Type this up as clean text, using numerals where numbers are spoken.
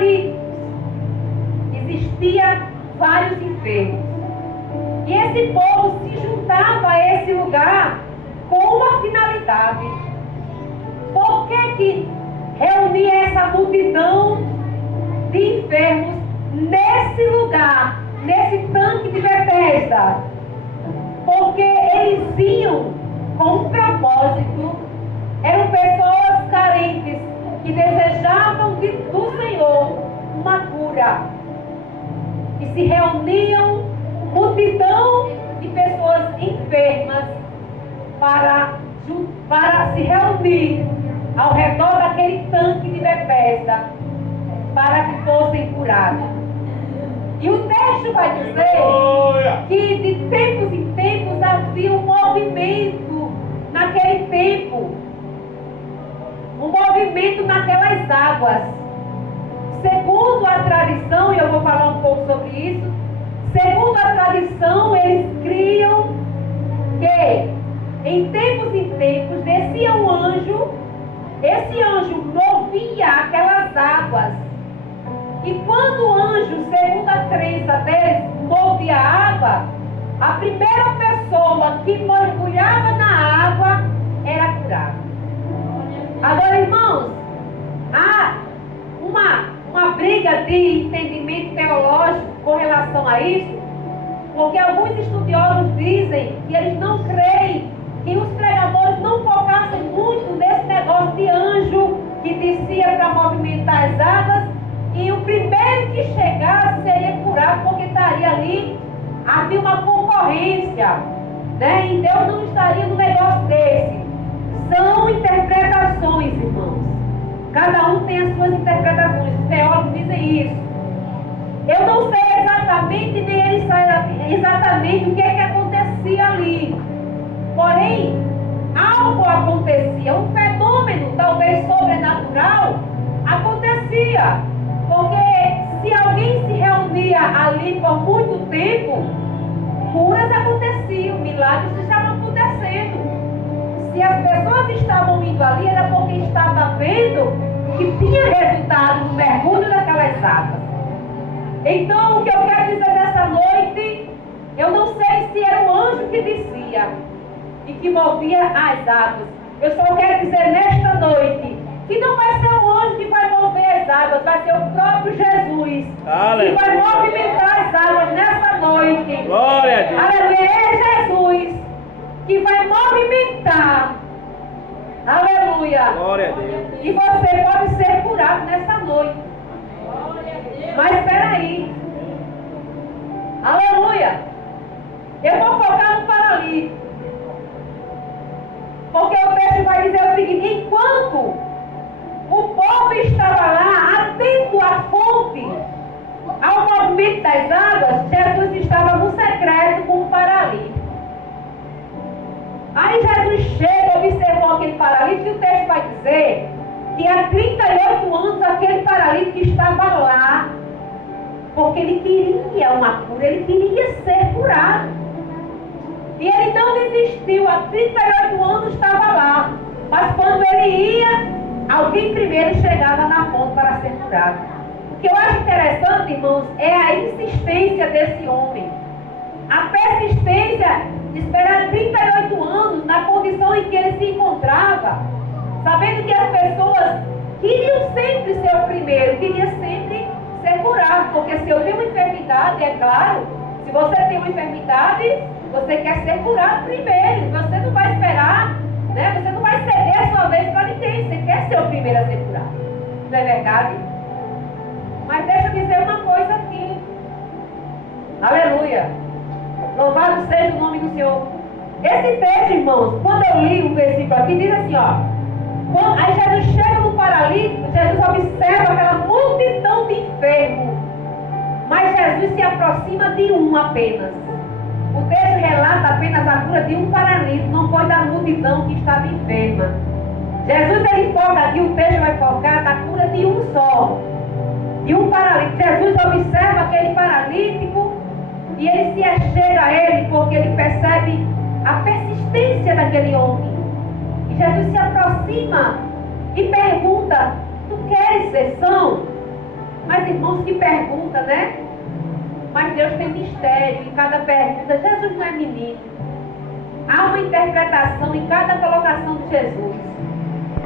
paralíticos. Existia vários enfermos. E esse povo se juntava a esse lugar com uma finalidade. Por que reunia essa multidão de enfermos nesse lugar, nesse tanque de Betesda? Porque eles iam com um propósito. Eram pessoas carentes que desejavam do Senhor uma cura. E se reuniam multidão de pessoas enfermas para se reunir ao redor daquele tanque de Betesda para que fossem curados. E o texto vai dizer que de tempos em tempos havia um movimento naquele tempo, um movimento naquelas águas. Segundo a tradição, e eu vou falar um pouco sobre isso, segundo a tradição, eles criam que em tempos descia um anjo, esse anjo movia aquelas águas. E quando o anjo, segundo a crença deles, movia a água, a primeira pessoa que mergulhava na água era curada. Agora, irmãos, há uma briga de entendimento teológico com relação a isso, porque alguns estudiosos dizem que eles não creem que os pregadores não focassem muito nesse negócio de anjo que descia para movimentar as águas e o primeiro que chegasse seria curado, porque estaria ali, havia uma concorrência, né? E Deus não estaria no negócio desse. São interpretações, irmãos. Cada um tem as suas interpretações. Os teólogos dizem isso. Eu não sei exatamente, nem eles sabem exatamente o que acontecia ali. Porém, algo acontecia, um fenômeno, talvez sobrenatural, acontecia. Porque se alguém se reunia ali por muito tempo, curas aconteciam, milagres estavam acontecendo. Se as pessoas estavam indo ali, era porque estava vendo que tinha resultado no mergulho daquelas águas. Então, o que eu quero dizer nessa noite, eu não sei se era o anjo que descia e que movia as águas. Eu só quero dizer nesta noite que não vai ser o anjo que vai mover as águas, vai ser o próprio Jesus que vai movimentar as águas nessa noite. Glória a Deus. Aleluia, é Jesus que vai movimentar. Aleluia. Glória a Deus. E você pode ser curado nessa noite. Mas espera aí. Aleluia. Eu vou focar no paralítico. Porque o texto vai dizer o seguinte: enquanto o povo estava lá, atento à fonte, ao movimento das águas, Jesus estava no secreto com o paralítico. Aí Jesus chega, observou aquele paralítico, e o texto vai dizer que há 38 anos aquele paralítico estava lá, porque ele queria uma cura, ele queria ser curado. E ele não desistiu, há 38 anos estava lá. Mas quando ele ia, alguém primeiro chegava na fonte para ser curado. O que eu acho interessante, irmãos, é a insistência desse homem. A persistência de esperar 38 anos na condição em que ele se encontrava, sabendo que as pessoas queriam sempre ser o primeiro, queriam sempre ser curado. Porque se eu tenho uma enfermidade, é claro, se você tem uma enfermidade, você quer ser curado primeiro. Você não vai esperar, né? Você não vai ceder a sua vez para ninguém. Você quer ser o primeiro a ser curado. Não é verdade? Mas deixa eu dizer uma coisa aqui. Aleluia. Louvado seja o nome do Senhor. Esse texto, irmãos, quando eu li um versículo aqui, diz assim, ó. Aí Jesus chega no paralítico, Jesus observa aquela multidão de enfermos. Mas Jesus se aproxima de um apenas. O texto relata apenas a cura de um paralítico, não foi da multidão que estava enferma. Jesus, ele foca aqui, o texto vai focar na cura de um só, de um paralítico. Jesus observa aquele paralítico e ele se achega a ele porque ele percebe a persistência daquele homem. E Jesus se aproxima e pergunta: tu queres ser são? Mas irmãos que perguntam, né? Mas Deus tem mistério em cada pergunta. Jesus não é menino. Há uma interpretação em cada colocação de Jesus.